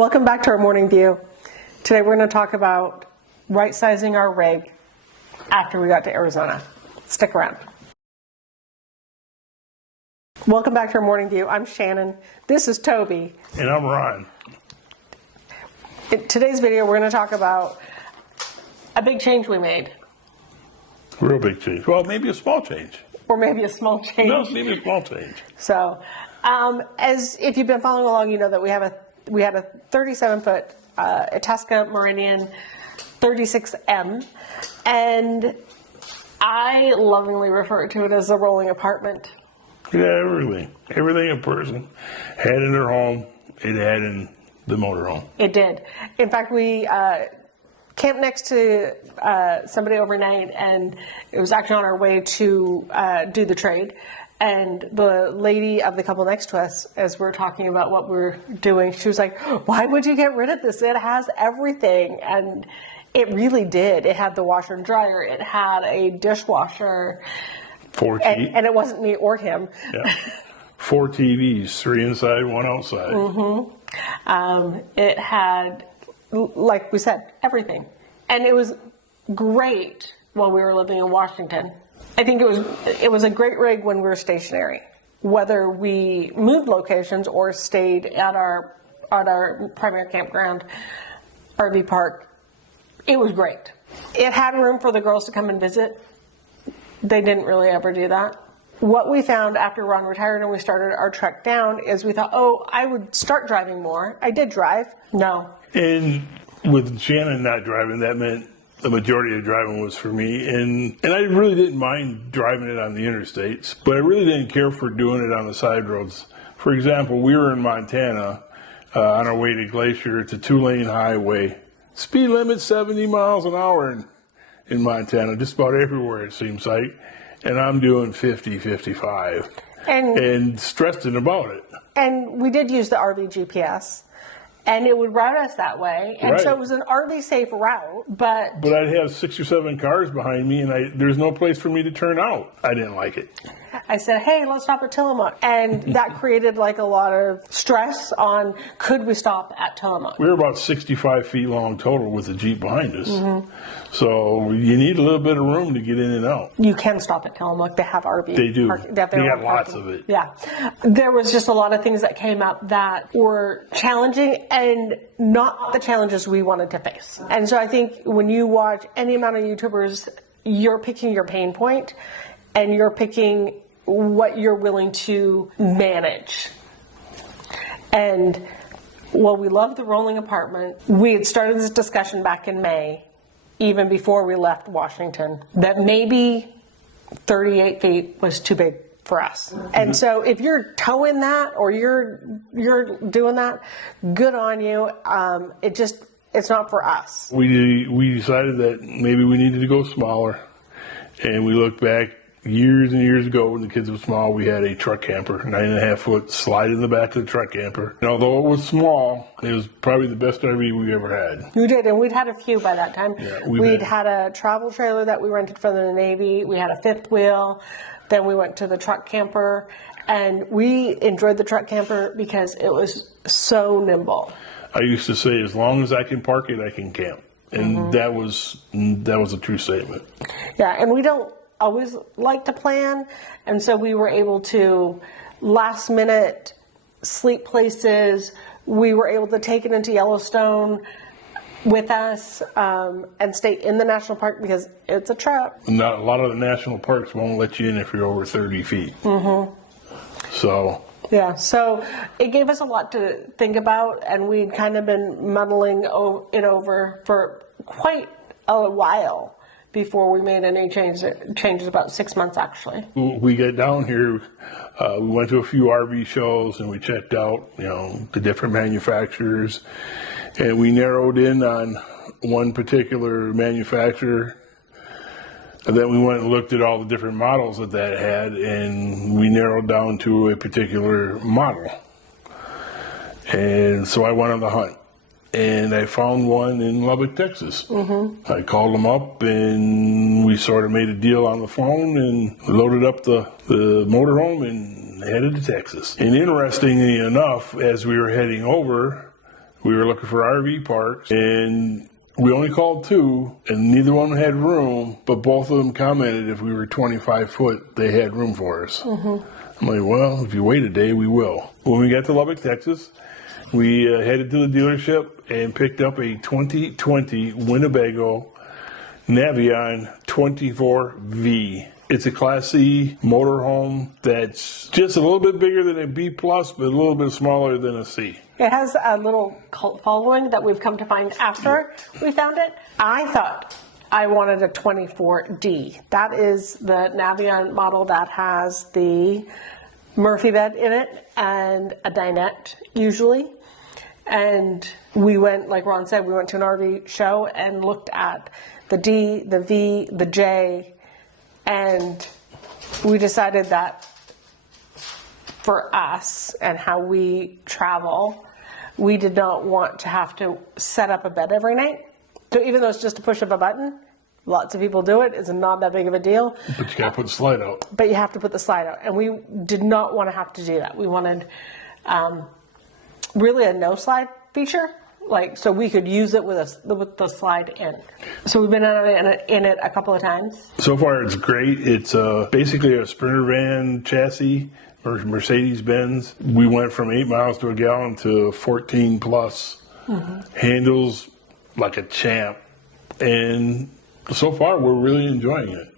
Welcome back to our morning view. Today we're going to talk about right-sizing our rig after we got to Arizona. Stick around. Welcome back to our morning view. I'm Shannon. This is Toby. And I'm Ron. In today's video we're going to talk about a big change we made. Real big change. Well, maybe a small change. Or maybe a small change. No, maybe a small change. So, as if you've been following along, you know that we had a 37-foot Itasca Meridian 36M, and I lovingly refer to it as a rolling apartment. Yeah, everything a person had in their home, it had in the motorhome. It did. In fact, we camped next to somebody overnight, and it was actually on our way to do the trade. And the lady of the couple next to us, as we're talking about what we're doing, she was like, "Why would you get rid of this? It has everything." And it really did. It had the washer and dryer. It had a dishwasher. And it wasn't me or him. Yeah. 4 TVs, 3 inside, 1 outside. Mm-hmm. It had, like we said, everything. And it was great while we were living in Washington. I think it was a great rig when we were stationary. Whether we moved locations or stayed at our primary campground, RV park, it was great. It had room for the girls to come and visit. They didn't really ever do that. What we found after Ron retired and we started our trek down is we thought, oh, I would start driving more. I did drive. No. And with Shannon not driving, that meant the majority of driving was for me, and I really didn't mind driving it on the interstates, but I really didn't care for doing it on the side roads. For example, we were in Montana on our way to Glacier. It's a 2-lane highway. Speed limit 70 miles an hour in Montana, just about everywhere it seems like, and I'm doing 50, 55, and stressing about it. And we did use the RV GPS. And it would route us that way, and right. So it was an RV safe route, but I'd have 6 or 7 cars behind me, and there's no place for me to turn out. I didn't like it. I said, hey, let's stop at Tillamook, and that created like a lot of stress on, could we stop at Tillamook? We were about 65 feet long total with the Jeep behind us, so you need a little bit of room to get in and out. You can stop at Tillamook. They have RV. They do. They got lots of it. Yeah. There was just a lot of things that came up that were challenging and not the challenges we wanted to face. And so I think when you watch any amount of YouTubers, you're picking your pain point and you're picking what you're willing to manage. And while we love the rolling apartment, we had started this discussion back in May, even before we left Washington, that maybe 38 feet was too big for us. And so if you're towing that or you're doing that, good on you. It's not for us. We decided that maybe we needed to go smaller, and we looked back years and years ago when the kids were small. We had a truck camper, 9.5-foot slide in the back of the truck camper. And although it was small, it was probably the best RV we ever had. We did, and we'd had a few by that time. Yeah, we'd had a travel trailer that we rented from the Navy. We had a 5th wheel. Then we went to the truck camper, and we enjoyed the truck camper because it was so nimble. I used to say, as long as I can park it, I can camp. And that was a true statement. Yeah, and we don't always like to plan, and so we were able to last minute sleep places. We were able to take it into Yellowstone with us and stay in the national park because it's a trek. Not a lot of the national parks won't let you in if you're over 30 feet. So yeah, so it gave us a lot to think about, and we'd kind of been muddling it over for quite a while before we made any changes, about 6 months actually. We got down here, we went to a few RV shows and we checked out, the different manufacturers, and we narrowed in on one particular manufacturer. And then we went and looked at all the different models that had, and we narrowed down to a particular model. And so I went on the hunt, and I found one in Lubbock, Texas. I called them up, and we sort of made a deal on the phone and loaded up the motorhome and headed to Texas. And interestingly enough, as we were heading over, We were looking for RV parks, and we only called 2, and neither one had room, but both of them commented if we were 25 foot, they had room for us. I'm like, well, if you wait a day, we will. When we got to Lubbock, Texas, we headed to the dealership and picked up a 2020 Winnebago Navion 24V. It's a Class C motorhome that's just a little bit bigger than a B+, but a little bit smaller than a C. It has a little cult following that we've come to find after we found it. I thought I wanted a 24D. That is the Navion model that has the Murphy bed in it and a dinette usually. And we went, like Ron said, we went to an RV show and looked at the D, the V, the J, and we decided that for us and how we travel, we did not want to have to set up a bed every night. So even though it's just a push of a button, lots of people do it. It's not that big of a deal. But you gotta put the slide out. But you have to put the slide out. And we did not want to have to do that. We wanted really a no slide feature. Like, so we could use it with the slide in. So we've been in it a couple of times. So far, it's great. It's basically a Sprinter van chassis or Mercedes-Benz. We went from 8 miles to a gallon to 14 plus. Handles like a champ. And so far, we're really enjoying it.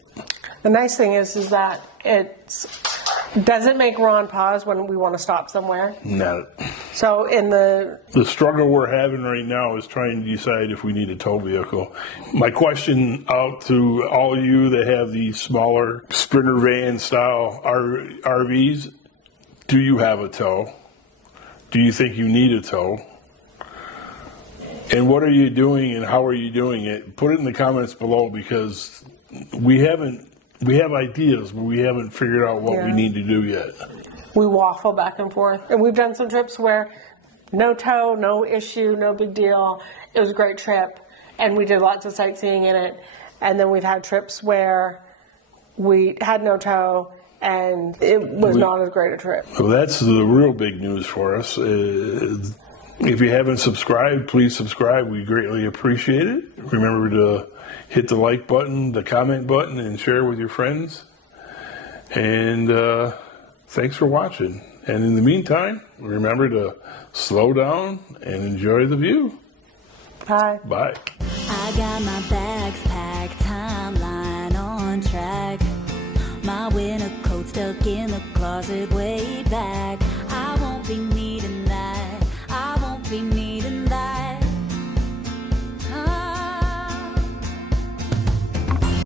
The nice thing is that it doesn't make Ron pause when we want to stop somewhere. No. So in the struggle we're having right now is trying to decide if we need a tow vehicle. My question out to all of you that have these smaller Sprinter van style RVs, do you have a tow? Do you think you need a tow? And what are you doing and how are you doing it? Put it in the comments below, because we have ideas, but we haven't figured out what we need to do yet. We waffle back and forth. And we've done some trips where no tow, no issue, no big deal. It was a great trip. And we did lots of sightseeing in it. And then we've had trips where we had no tow and it was not as great a trip. Well, that's the real big news for us. If you haven't subscribed, please subscribe. We greatly appreciate it. Remember to hit the like button, the comment button, and share with your friends. And thanks for watching. And in the meantime, remember to slow down and enjoy the view. Bye. Bye. I got my bags packed, timeline on track. My winter coat stuck in the closet way back.